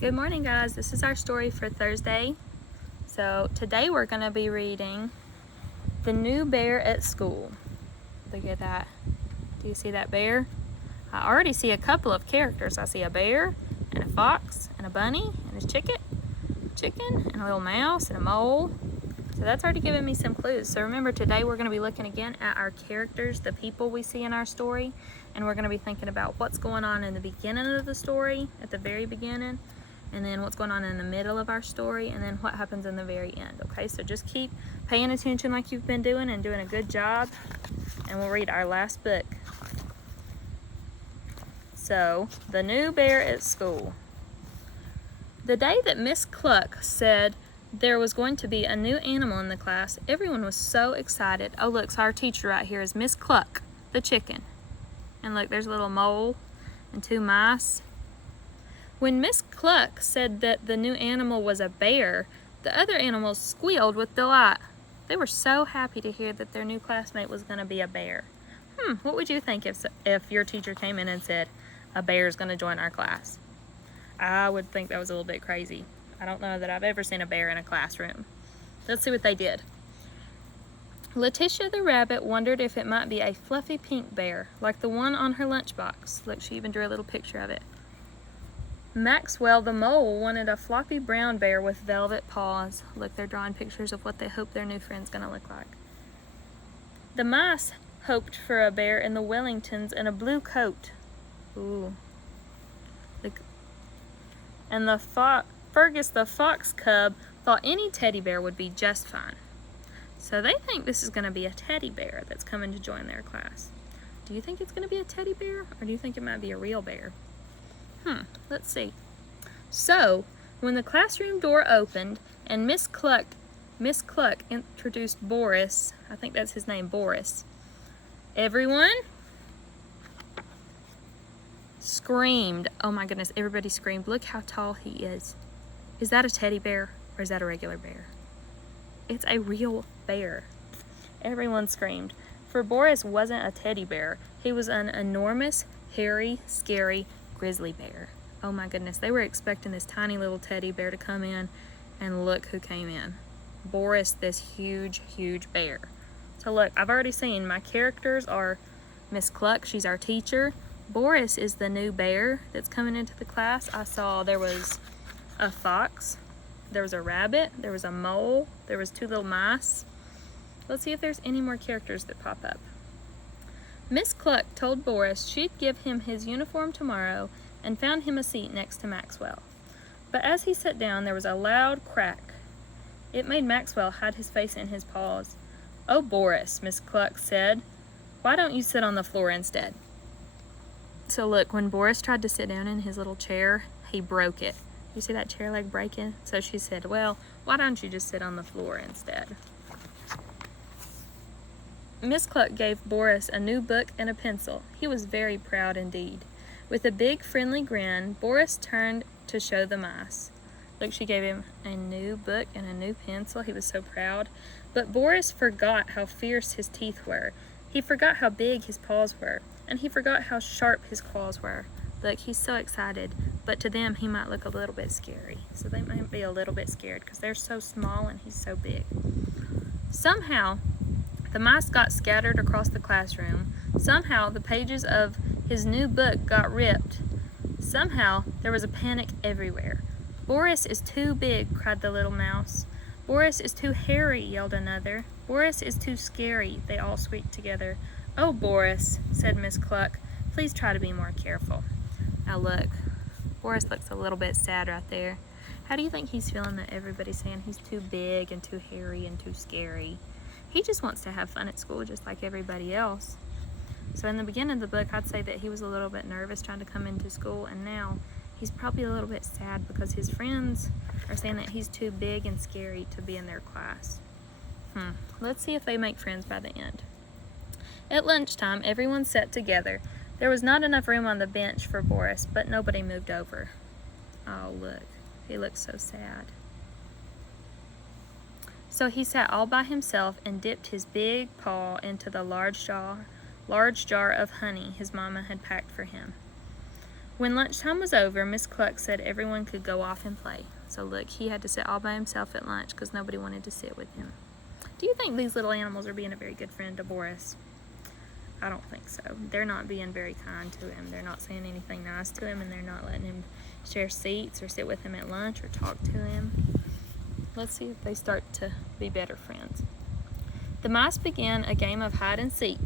Good morning, guys. This is our story for Thursday. So today we're going to be reading The New Bear at School. Look at that. Do you see that bear? I already see a couple of characters. I see a bear and a fox and a bunny and a chicken and a little mouse and a mole. So that's already given me some clues. So remember, today we're going to be looking again at our characters, the people we see in our story, and we're going to be thinking about what's going on in the beginning of the story, at the very beginning, and then what's going on in the middle of our story, and then what happens in the very end. Okay, so just keep paying attention like you've been doing and doing a good job, and we'll read our last book. So, The New Bear at School. The day that Miss Cluck said there was going to be a new animal in the class, everyone was so excited. Oh look, so our teacher right here is Miss Cluck, the chicken. And look, there's a little mole and two mice. When Miss Cluck said that the new animal was a bear, the other animals squealed with delight. They were so happy to hear that their new classmate was going to be a bear. What would you think if your teacher came in and said, a bear is going to join our class? I would think that was a little bit crazy. I don't know that I've ever seen a bear in a classroom. Let's see what they did. Letitia the rabbit wondered if it might be a fluffy pink bear, like the one on her lunchbox. Look, she even drew a little picture of it. Maxwell the mole wanted a floppy brown bear with velvet paws. Look, they're drawing pictures of what they hope their new friend's gonna look like. The mice hoped for a bear in the Wellingtons in a blue coat. Ooh. Look. And Fergus the fox cub thought any teddy bear would be just fine. So they think this is gonna be a teddy bear that's coming to join their class. Do you think it's gonna be a teddy bear, or do you think it might be a real bear? Let's see. So, when the classroom door opened and Miss Cluck introduced Boris, I think that's his name, Boris, everyone screamed. Oh my goodness, everybody screamed. Look how tall he is. Is that a teddy bear or is that a regular bear? It's a real bear. Everyone screamed. For Boris wasn't a teddy bear. He was an enormous, hairy, scary grizzly bear. Oh my goodness, they were expecting this tiny little teddy bear to come in, and look who came in. Boris, this huge bear. So look, I've already seen my characters are Miss Cluck, she's our teacher. Boris is the new bear that's coming into the class. I saw there was a fox, there was a rabbit, there was a mole, there was two little mice. Let's see if there's any more characters that pop up. Miss Cluck told Boris she'd give him his uniform tomorrow and found him a seat next to Maxwell. But as he sat down, there was a loud crack. It made Maxwell hide his face in his paws. "Oh, Boris," Miss Cluck said, "why don't you sit on the floor instead?" So look, when Boris tried to sit down in his little chair, he broke it. You see that chair leg breaking? So she said, "Well, why don't you just sit on the floor instead?" Miss Cluck gave Boris a new book and a pencil. He was very proud indeed. With a big friendly grin, Boris turned to show the mice. Look, she gave him a new book and a new pencil. He was so proud. But Boris forgot how fierce his teeth were. He forgot how big his paws were. And he forgot how sharp his claws were. Look, he's so excited. But to them, he might look a little bit scary. So they might be a little bit scared because they're so small and he's so big. Somehow, the mice got scattered across the classroom. Somehow, the pages of his new book got ripped. Somehow, there was a panic everywhere. "Boris is too big," cried the little mouse. "Boris is too hairy," yelled another. "Boris is too scary," they all squeaked together. "Oh, Boris," said Miss Cluck, "please try to be more careful." Now look, Boris looks a little bit sad right there. How do you think he's feeling that everybody's saying he's too big and too hairy and too scary? He just wants to have fun at school just like everybody else. So in the beginning of the book, I'd say that he was a little bit nervous trying to come into school, and now he's probably a little bit sad because his friends are saying that he's too big and scary to be in their class. Let's see if they make friends by the end. At lunchtime, everyone sat together. There was not enough room on the bench for Boris, but nobody moved over. Oh, look, he looks so sad. So he sat all by himself and dipped his big paw into the large jar of honey his mama had packed for him. When lunchtime was over, Miss Cluck said everyone could go off and play. So look, he had to sit all by himself at lunch because nobody wanted to sit with him. Do you think these little animals are being a very good friend to Boris? I don't think so. They're not being very kind to him. They're not saying anything nice to him, and they're not letting him share seats or sit with him at lunch or talk to him. Let's see if they start to be better friends. The mice began a game of hide and seek.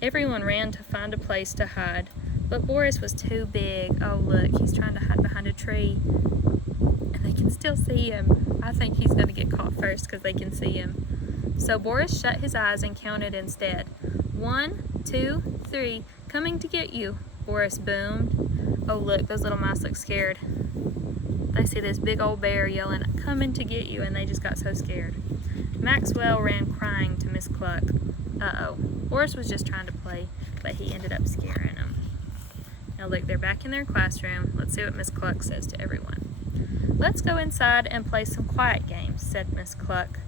Everyone ran to find a place to hide, but Boris was too big. Oh look, he's trying to hide behind a tree, and they can still see him. I think he's going to get caught first because they can see him. So Boris shut his eyes and counted instead. 1, 2, 3, coming to get you, Boris boomed. Oh look, those little mice look scared. They see this big old bear yelling, coming to get you, and they just got so scared. Maxwell ran crying to Miss Cluck. Uh-oh, Boris was just trying to play, but he ended up scaring him. Now look, they're back in their classroom. Let's see what Miss Cluck says to everyone. Let's go inside and play some quiet games, said Miss Cluck.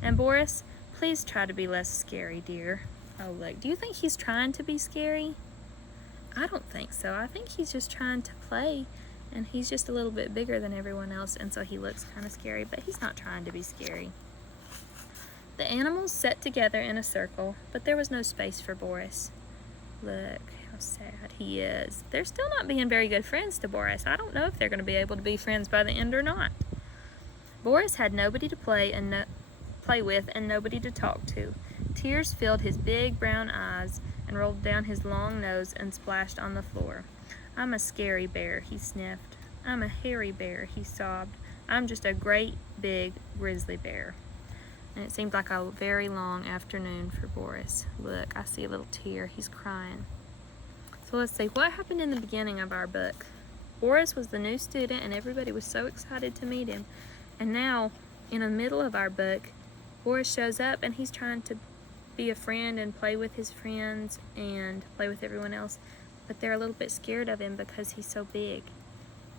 And Boris, please try to be less scary, dear. Oh look, do you think he's trying to be scary? I don't think so. I think he's just trying to play, and he's just a little bit bigger than everyone else, and so he looks kind of scary, but he's not trying to be scary. The animals sat together in a circle, but there was no space for Boris. Look how sad he is. They're still not being very good friends to Boris. I don't know if they're going to be able to be friends by the end or not. Boris had nobody to play with and nobody to talk to. Tears filled his big brown eyes and rolled down his long nose and splashed on the floor. I'm a scary bear, he sniffed. I'm a hairy bear, he sobbed. I'm just a great big grizzly bear. And it seemed like a very long afternoon for Boris. Look, I see a little tear. He's crying. So let's see, what happened in the beginning of our book? Boris was the new student and everybody was so excited to meet him. And now, in the middle of our book, Boris shows up and he's trying to be a friend and play with his friends and play with everyone else. But they're a little bit scared of him because he's so big.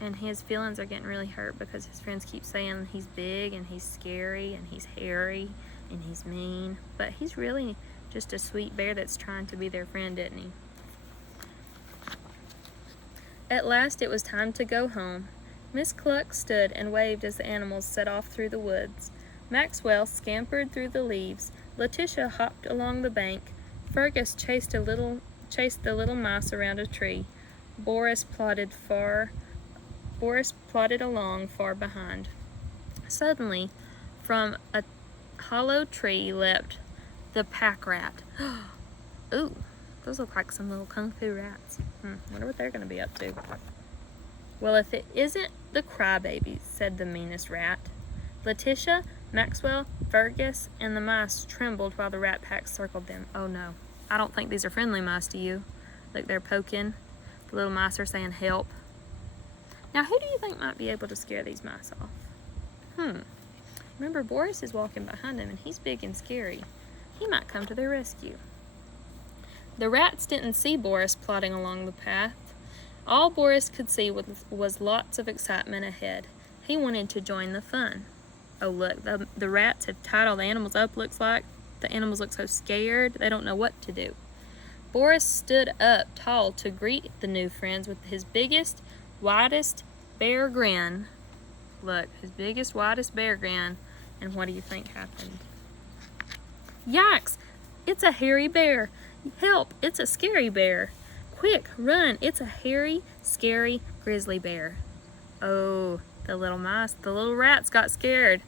And his feelings are getting really hurt because his friends keep saying he's big and he's scary and he's hairy and he's mean. But he's really just a sweet bear that's trying to be their friend, isn't he? At last it was time to go home. Miss Cluck stood and waved as the animals set off through the woods. Maxwell scampered through the leaves. Letitia hopped along the bank. Fergus chased the little mouse around a tree. Boris plodded along far behind. Suddenly, from a hollow tree leapt the pack rat. Ooh, those look like some little kung fu rats. Wonder what they're going to be up to. Well, if it isn't the crybabies, said the meanest rat. Letitia, Maxwell, Fergus, and the mice trembled while the rat pack circled them. Oh no, I don't think these are friendly mice, do you? Look, they're poking. The little mice are saying help. Now, who do you think might be able to scare these mice off? Remember, Boris is walking behind them, and he's big and scary. He might come to their rescue. The rats didn't see Boris plodding along the path. All Boris could see was lots of excitement ahead. He wanted to join the fun. Oh, look, the rats have tied all the animals up, looks like. The animals look so scared, they don't know what to do. Boris stood up tall to greet the new friends with his biggest, widest bear grin. Look, his biggest, widest bear grin. And what do you think happened? Yikes! It's a hairy bear. Help! It's a scary bear. Quick, run! It's a hairy, scary grizzly bear. Oh, the little mice, the little rats got scared.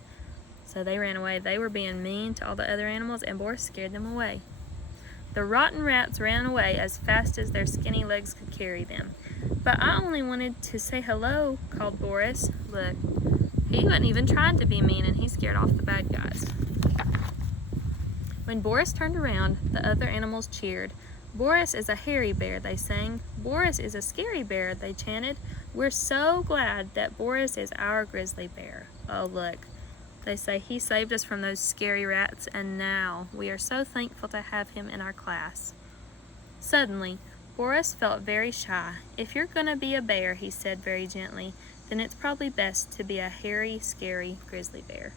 So they ran away. They were being mean to all the other animals, and Boris scared them away. The rotten rats ran away as fast as their skinny legs could carry them. But I only wanted to say hello, called Boris. Look, he wasn't even trying to be mean, and he scared off the bad guys. When Boris turned around, the other animals cheered. Boris is a hairy bear, they sang. Boris is a scary bear, they chanted. We're so glad that Boris is our grizzly bear. Oh, look. They say he saved us from those scary rats, and now we are so thankful to have him in our class. Suddenly, Boris felt very shy. If you're going to be a bear, he said very gently, then it's probably best to be a hairy, scary grizzly bear.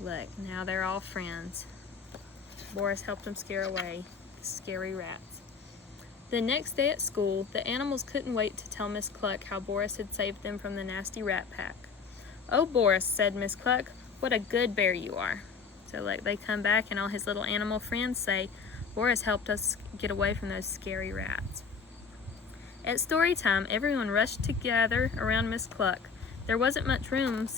Look, now they're all friends. Boris helped them scare away the scary rats. The next day at school, the animals couldn't wait to tell Miss Cluck how Boris had saved them from the nasty rat pack. "Oh, Boris," said Miss Cluck, "what a good bear you are." So they come back and all his little animal friends say, "Boris helped us get away from those scary rats." At story time, everyone rushed to gather around Miss Cluck. There wasn't much room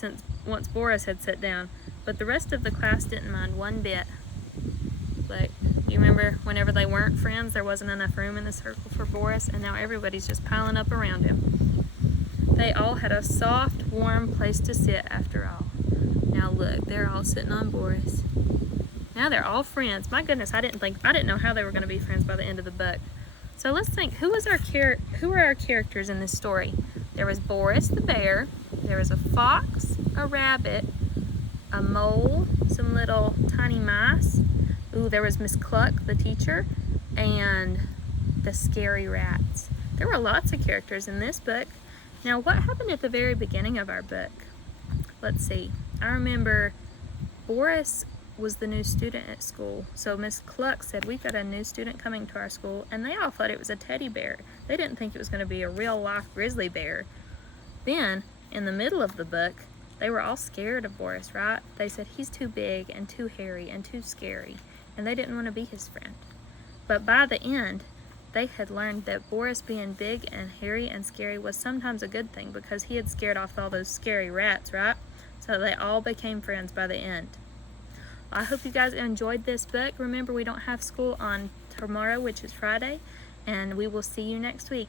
once Boris had sat down, but the rest of the class didn't mind one bit. You remember whenever they weren't friends, there wasn't enough room in the circle for Boris, and now everybody's just piling up around him. They all had a soft, warm place to sit after all. Now look, they're all sitting on Boris. Now they're all friends. My goodness, I didn't know how they were going to be friends by the end of the book. So let's think, who are our characters in this story? There was Boris the bear, there was a fox, a rabbit, a mole, some little tiny mice. Ooh, there was Miss Cluck, the teacher, and the scary rats. There were lots of characters in this book. Now, what happened at the very beginning of our book? Let's see. I remember Boris was the new student at school. So Miss Cluck said, "We've got a new student coming to our school," and they all thought it was a teddy bear. They didn't think it was going to be a real-life grizzly bear. Then, in the middle of the book, they were all scared of Boris, right? They said he's too big and too hairy and too scary, and they didn't want to be his friend. But by the end, they had learned that Boris being big and hairy and scary was sometimes a good thing because he had scared off all those scary rats, right? So they all became friends by the end. I hope you guys enjoyed this book. Remember, we don't have school on tomorrow, which is Friday, and we will see you next week.